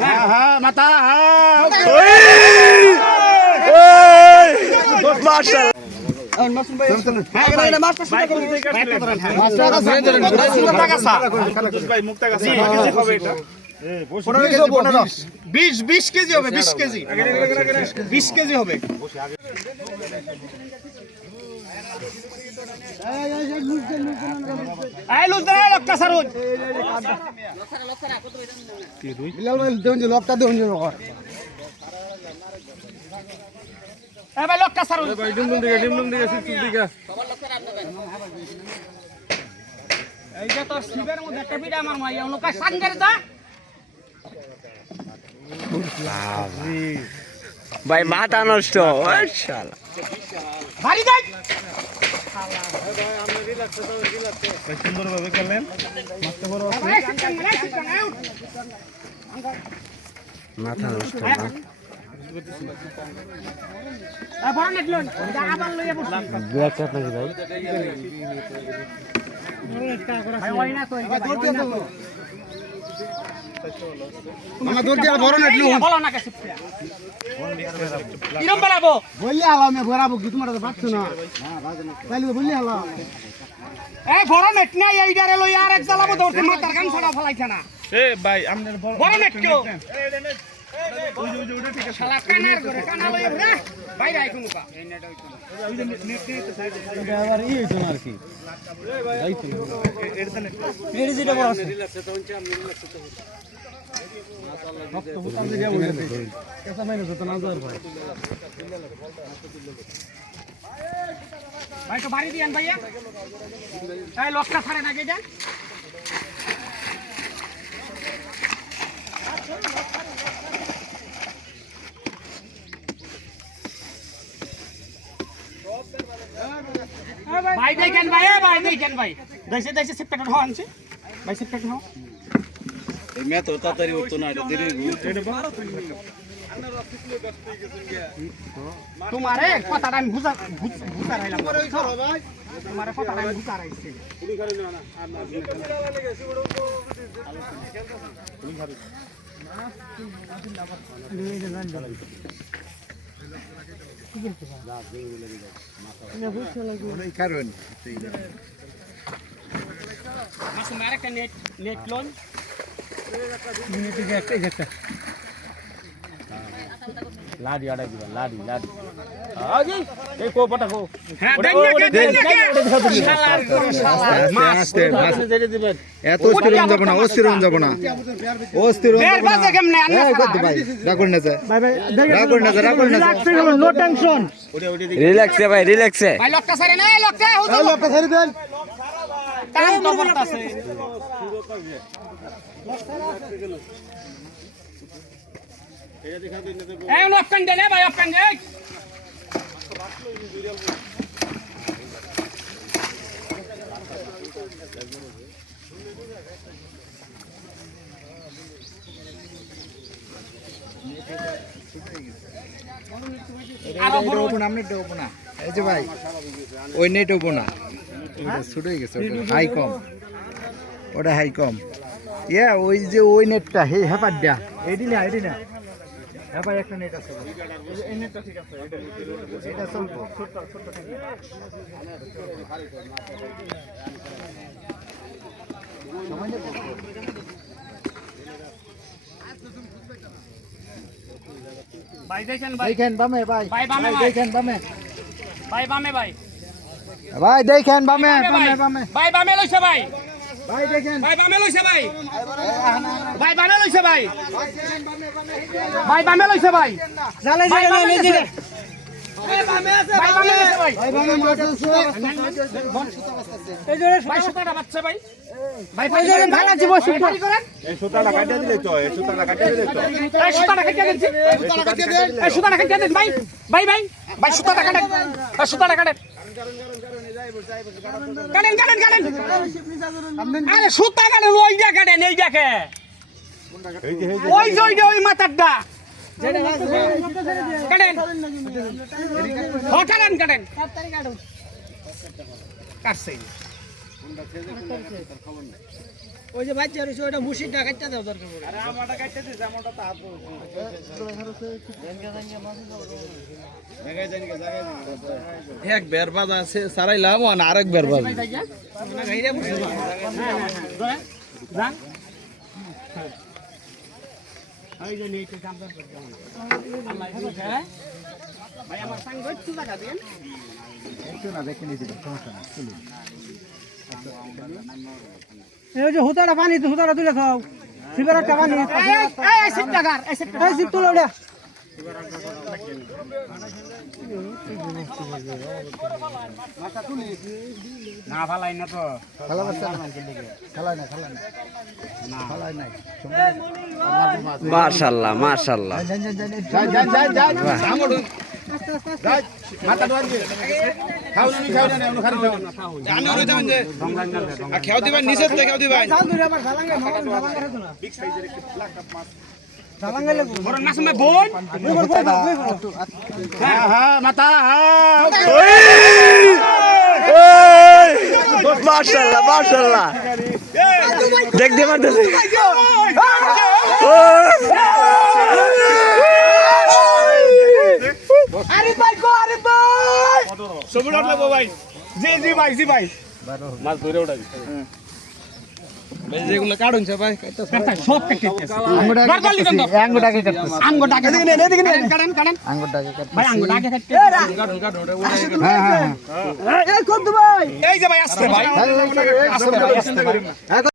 হ্যাঁ মাথা বিশ কেজি হবে 20 কেজি 20 কেজি হবে লোকটা দেন লোকটা সারুন ডিমডুম দিকে চুপ দিকে এই যে তো শিবের মধ্যে একটা বিড়া আমার মাইয়া লোকা সাঙ্গের দা ভাই মাথা নষ্ট শালা ভারী দেখ ভাই আমরা রিল্যাক্স দাও রিল্যাক্স সুন্দরভাবে খেলেন মাথা বড় আছে মাথা নষ্ট বড় নেটলো আবার লইয়া বসি ব্ল্যাক ক্যাপ নাকি ভাই ভাই ওই না তো মামা দূর দিয়ে বড় নেটলো বলো না কাছে কিরম বলাবো বললি আলামে বরাবো কি তোমরা তো পাচ্ছ না হ্যাঁ বাজে না তাইলে বললি আলা এই বড় নেট না এইডারে লই আর এক জ্বালাবো ধরতে মাথার কান ছড়া ফলাইছ না এ ভাই আমনের বড় নেট কেও ওই যে ওটা ঠিক আছে শালা কানার করে কানা লই না বাইরে আই কোনকা এই নেট হইতো ওই যে নেট দিয়ে তো সাইডে এটা আবার ই হইতো না আর কি যাইতো এটা নেট এর যেটা বড় আছে রিল্যাক্স তো হচ্ছে আমি রিল্যাক্স তো রক্ত হুতাম দিয়ে বইতে কেসা মাইনে তো না যাওয়ার ভাই ভাই তো বাড়ি দিয়েন ভাইয়া এই লোকটা ছাড়ে না কেটা ভাই দেখেন ভাই ভাই দেখেন ভাই দেশে দেশে সেপ্টেম্বর হওয়া আনছে ভাই সেপ্টেম্বর হওয়া এই মে তো তাড়াতাড়ি উঠতো না এটা দেরি তোমারে কথাটা আমি বুঝা রাইলাম তোমারে কথাটা আমি বুঝা রাইছি কারণ আরেকটা নেট লোন লাডি আড়াই দিবা লাডি লাডি আজি এই কো পটা কো হ্যাঁ দেন আস্তে আস্তে যেতে দিবেন এত অস্থির হন যাব না অস্থির বের বাজে কেমনে আন্না কত ভাই রাখুন না স্যার ভাই ভাই রাখুন না রিল্যাক্স নো টেনশন রিল্যাক্সে ভাই রিল্যাক্সে ভাই লোকটা সারে না লোকটা হুজুর লোকটা সারি দেন টান তো পড়তাছে এই অপশন দে না ভাই অপশন দে এই যে ভাই ওই নেট ওপো না ছুটে গেছে হাই কম ওটা হাই কম ইয়া ওই যে ওই নেটটা হেপার দেয়া এডি না হেপার একটা নেট আছে এই নেটটা ঠিক আছে এটা চলবো ছোট ভাই দেখেন বামে ভাই বামে দেখেন বামে ভাই বামে ভাই ভাই দেখেন বামে ভাই বামে লইছে ভাই ভাই দেখেন ভাই বামে লইছে ভাই ভাই বামে লইছে ভাই ভাই বামে লইছে ভাই জালে জালে নিজে এই বামে আছে ভাই বামে লইছে ভাই বামে মারতেছে এই জোরে ভাই সুতাটা বাচ্চা ভাই ভাই জোরে ভাঙা জীব সুতা করেন এই সুতাটা কাটিয়ে দিলে তো এই সুতাটা কাটিয়ে দিলে তো এই সুতাটা কাটিয়ে দেন এই সুতাটা কাটিয়ে দেন ভাই ভাই ভাই ভাই সুতাটা কাটেন এই সুতাটা কাটেন কাটেন আরে সুতা কাটেন ওই যা কাটেন এই দেখে ওই যে ওই মাথারটা কাটেন ও কাটেন কাটছে ওই যে বাচ্চা রইছে ওটা মুশিদটা কাটতে দাও দরকার পড়ে আরে আমারটা কাটতে দে আমারটা তো আপু এক বের বাজা আছে সারাইলাম আর আরেক বের বাজা না গাইরা বসে যা এই যে নেই কাম করতে আল্লাহ দিছে ভাই আমার সঙ্গ একটু লাগা দেন একটু না দেখে নিতে সমস্যা না চলুন এই যে হুতাটা পানি তো হুতাটা তুলে খাও সিগারেটটা পানি এই সিটটাকার এই সিটটা এই সিট তুলে ওটা না ফালাই না তো খালাই নাই মাশাআল্লাহ মাশাআল্লাহ মাথা ধোয়ান খাও না অন্য খালি খাও জানো রে যাবেন যে খেও দিবেন নিচে থেকে খেও দিবেন চাল ধরে আবার ঝালাঙ্গা মারুন ঝালাঙ্গা রে না বিগ সাইজের একটা ব্ল্যাক কাপ মাছ ঝালাঙ্গা লে বড় নাস মে বোন হ্যাঁ মাথা হ্যাঁ মাশাআল্লাহ মাশাআল্লাহ দেখতে পারতেছি আরে ভাই গো আরে ভাই সবুজ লাগবো ভাই জি ভাই মাছ ধরে উঠাবি যেগুলো কাটুনছে ভাই সব কেটেছে আঙ্গুটাকে কাটতেছে আঙ্গুটাকে এদিকে কাটেন আঙ্গুটাকে কাটতেছে ভাই আঙ্গুটাকে কাটতে হ্যাঁ এই কত ভাই এই যে ভাই আসতে ভাই হ্যাঁ